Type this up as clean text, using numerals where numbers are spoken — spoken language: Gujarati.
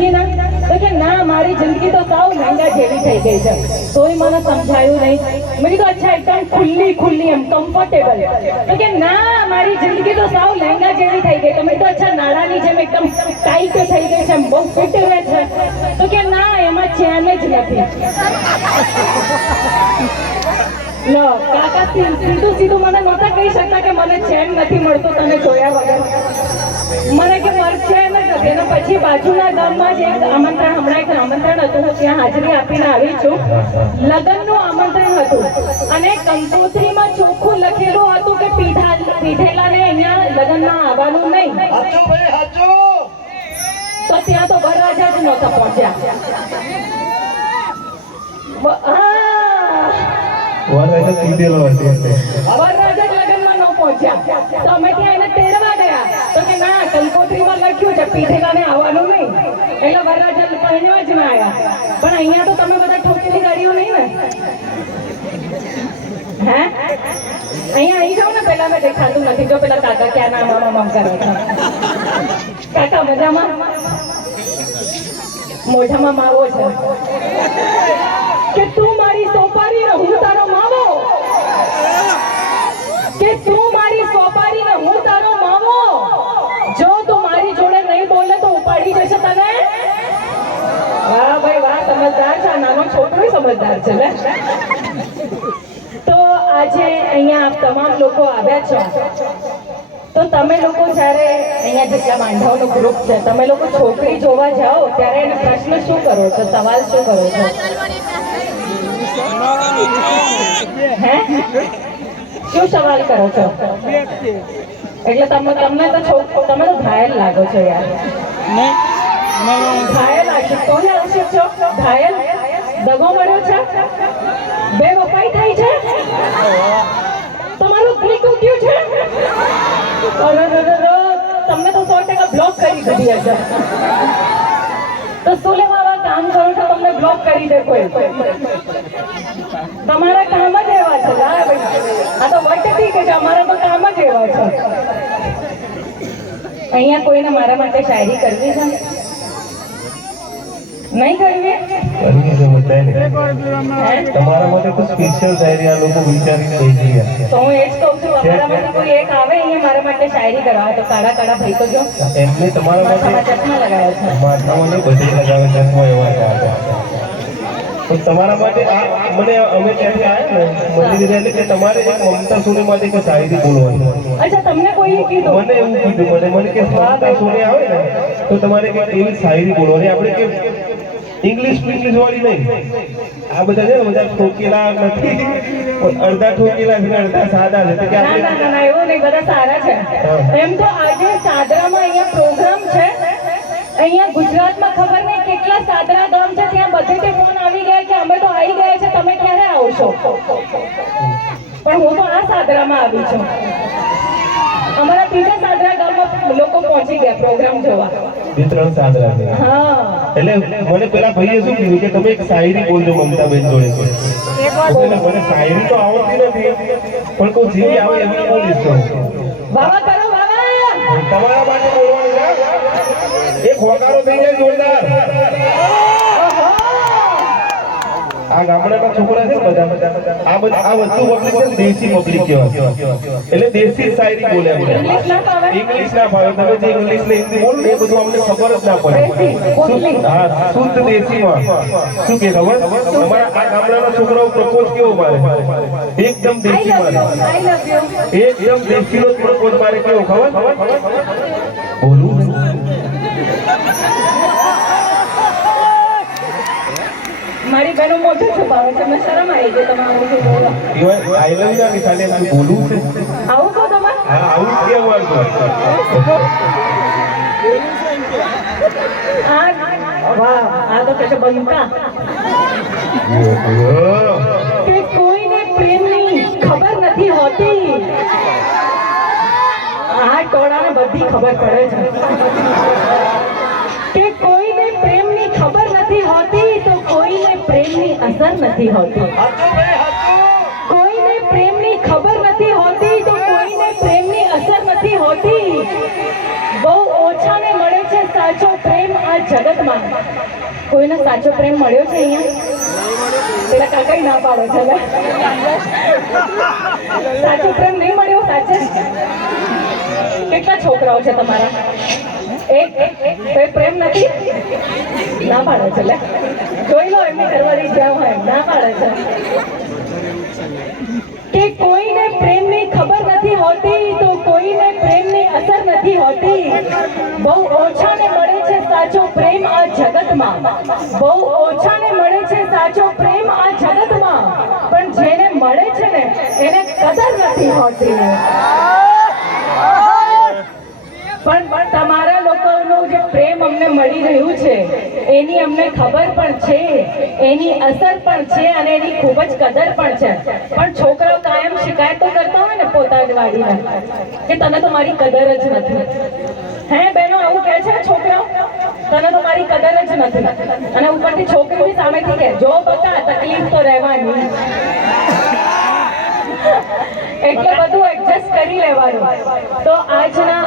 જિંદગી ના? તો કે ના, મારી જિંદગી તો સાવ મહેંગા જેવી થઈ ગઈ છે. તોય મને સમજાયું નહીં. મેં કીધું અચ્છા, એકદમ ખુલ્લી એમ કમ્ફર્ટેબલ? તો કે ના, મારી જિંદગી તો સાવ લહેંગા જેવી થઈ ગઈ. તો મેં કીધું અચ્છા, નાળાની જેમ એકદમ ટાઈટ થઈ ગઈ છે, બહુ ફિટ રહે છે? તો કે ના, એમાં ચેન જ નથી. લો કાકા, સીધું મને નહોતા કહી શકતા કે મને ચેન નથી મળતો તને જોયા વગર. મને કે મળશે નથી. અને પછી બાજુના ગામમાં જ એક આમંત્રણ, હમણાં એક આમંત્રણ હતું, હું ત્યાં હાજરી આપીને આવી છું. લગ્નનું આમંત્રણ હતું અને કંકોત્રીમાં ચોખ્ખું લખેલું હતું કે પીઠેલાને અહીંયા લગ્નમાં આવવાનું નહીં. તો ત્યાં તો વરરાજા જ નહોતા પહોંચ્યા. વરરાજા લગ્નમાં ન પહોંચ્યા. તો અમે ત્યાં એને તેડવા ગયા. તો કે ના, કંકોત્રીમાં લખ્યું છે પીઠેલાને આવવાનું નહીં, એટલે વરરાજા પહેરવા જ ના આવ્યા. પણ અહીંયા તો તમે બધા ઠોકેલી ગાડીઓ નહીં ને? હે, અહીંયા આવી જાવ ને, પેલા મેં દેખાતું નથી. જો પેલા કાકા ક્યાં નામ કરે છે. કાકા મજામાં? મોઢામાં માવો છે કે તું મારી સોપારી ને હું તારો માવો? કે તું મારી સોપારી ને હું તારો માવો? જો તું મારી જોડે નહીં બોલે તો ઉપાડી જશે તને. વાહ ભાઈ વાહ, સમજદાર છે. નાનો છોકરો સમજદાર છે ને. તો આજે અહીંયા આપ તમામ લોકો આવ્યા છો, તો તમે લોકો જ્યારે અહીંયા જેટલા માંડવનું ગ્રુપ છે, તમે લોકો છોકરી જોવા જાઓ ત્યારે એને પ્રશ્ન શું કરો છો, સવાલ શું કરો છો? હે, શું સવાલ કરો છો? એટલે તમે તો ઘાયલ લાગો છો યાર. ઘાયલ આશિક કોને આશિક છો? ઘાયલ? દગો મળ્યો છે? બેવફાઈ થઈ છે? તમારું દિલ તૂટ્યું છે? તમને તો 100% બ્લોક કરી દીધી હશે. તો શું લેવા કામ કરો છો? તમને બ્લોક કરી દે કોઈ? તમારા કામ જ એવા છે. આ તો વટતી કે અમારા તો કામ જ એવા છે. અહીંયા કોઈને મારા માટે શાયરી કરવી છે? નહીં કરવી? તમારા માટે તો સ્પેશિયલ શાયરી આ લોકો વિચારીને લઈ ગયા. તો હું એ જ કહું છું, અમારા માટે કોઈ એક આવે અહીંયા મારા માટે શાયરી કરવા, તો કાળા ભાઈ તો જો એમને તમારા માટે ચશ્મા લગાવ્યા છે. માથામાં બધી લગાવે ચશ્મા એવા તો તમારા માટે મને અમે ત્યાંથી આવ્યા ને મળી દીધા, એટલે કે તમારે એક મમતા સોની માટે એક શાયરી બોલવાની. અચ્છા, તમને કોઈએ કીધું? મને એવું કીધું. મને કે મમતા સોની આવે ને તો તમારે એક એવી શાયરી બોલવાની. આપણે કે ઇંગ્લિશ વાળી નહીં. આ બધા છે ને, બધા ઠોકેલા નથી, અડધા ઠોકેલા છે, અડધા સાદા છે. ના, એવું નહીં, બધા સારા છે. એમ તો આજે સાદરામાં અહીંયા પ્રોગ્રામ છે. અહીંયા ગુજરાતમાં ખબર નહીં કેટલા સાદરા ગામ છે, ત્યાં બધેથી ફોન આવી ગયા કે અમે તો આવી ગયા છે, તમે ક્યારે આવશો? પણ હું તો આ સાદરામાં આવી છું. અમારા બીજા સાદરા ગામમાં લોકો પહોંચી ગયા પ્રોગ્રામ જોવા. 2-3 સાદરા છે. હા, એટલે મને પેલા ભાઈએ શું કીધું કે તમે એક શાયરી બોલજો મમતાબેન જોડે. મને શાયરી તો આવડતી નથી, પણ કોઈ જેવી આવે એવી બોલીશ. વાવા કરો, વાવા. તમારા માટે બોલવાની છે. એક હોકારો થઈ જાય જોરદાર. આ ગામડાના છોકરા છે બધા, આ બધું પબ્લિક છે દેશી પબ્લિક કહેવાય. એટલે દેશી શાયરી બોલે. ઇંગ્લિશ ના ફાવે. તમે જે ઇંગ્લિશ ને હિન્દી બોલો એ બધું અમને ખબર જ ના પડે. હા, શુદ્ધ દેશીમાં શું કે ખબર? અમારા આ ગામડાના છોકરાઓ પ્રપોઝ કેવો મારે? એકદમ દેશી મારે. એકદમ દેશી નો પ્રપોઝ મારે કેવો ખબર? બોલું મારી બહેનો મોઢું છુપાવે છે, મને શરમ આવી ગઈ તમારું શું બોલવા. આઈ લવ યુ ની સાથે એમ બોલું છે. આવું કહો તમે? હા, આવું કેવું વાહ, આ તો કે બનતા કે કોઈને પ્રેમની ખબર નથી હોતી. આ ટોળાને બધી ખબર પડે છે કે કોઈને પ્રેમની ખબર નથી હોતી, તો કોઈને પ્રેમની અસર નથી હોતી. કોઈને પ્રેમની ખબર નથી હોતી, તો કોઈને પ્રેમની અસર નથી હોતી. બહુ ઓછાને મળે છે સાચો પ્રેમ આ જગતમાં કોઈને સાચો પ્રેમ મળ્યો છે અહીંયા? પેલા કાકાઈ ના પાડે છે ને. સાચો પ્રેમ નહીં મળ્યો સાચે? કેટલા છોકરાઓ છે તમારા? એક તો પ્રેમ નથી? ના પાડે છે લે. જોઈ લો એમની ઘરવાળી જ્યાં હોય ના પાડે છે કે કોઈને પ્રેમની ખબર નથી હોતી, તો કોઈને પ્રેમની અસર નથી હોતી. બહુ ઓછાને મળે છે સાચો પ્રેમ આ જગતમાં. બહુ ઓછાને મળે છે સાચો પ્રેમ આ જગતમાં, પણ જેને મળે છે ને એને કદર નથી હોતી. પણ તમારા લોકોનું જે પ્રેમ અમને મળી રહ્યું છે એની અમને ખબર પણ છે, એની અસર પણ છે અને એની ખૂબ જ કદર પણ છે. પણ છોકરાઓ કાયમ શિકાયતો કરતા હોય ને પોતાની વાડીને કે તને તો મારી કદર જ નથી. હે બહેનો, આવું કહે છે ને છોકરાઓ, તને તો મારી કદર જ નથી. અને ઉપરથી છોકરી બી સામેથી કહે જો બકા તકલીફ તો રહેવાની. એટલે બધું એડજસ્ટ કરી લેવાનું. તો આજના